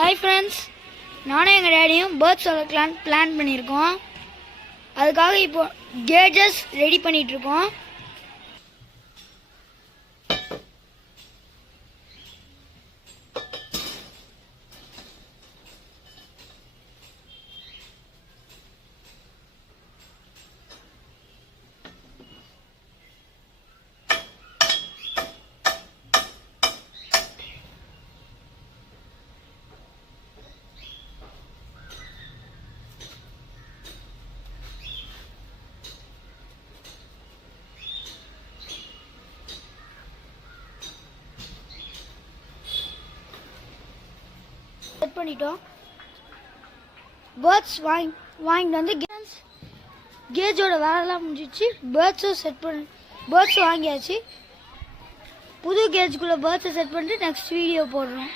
Hi friends, நானும் எங்கள் டேடியும் பேர்ட்ஸ் வளர்க்கலான்னு பிளான் பண்ணியிருக்கோம். அதுக்காக இப்போ கேஜஸ் ரெடி பண்ணிகிட்ருக்கோம். செட் பண்ணிட்டோம். பேர்ட்ஸ் வாங்கிட்டு வந்து கேஜோட வேலைலாம் முடிஞ்சிச்சு. பேர்ட்ஸும் வாங்கியாச்சு. புது கேஜுக்குள்ளே பேர்ட்ஸை செட் பண்ணிட்டு நெக்ஸ்ட் வீடியோ போடுறோம்.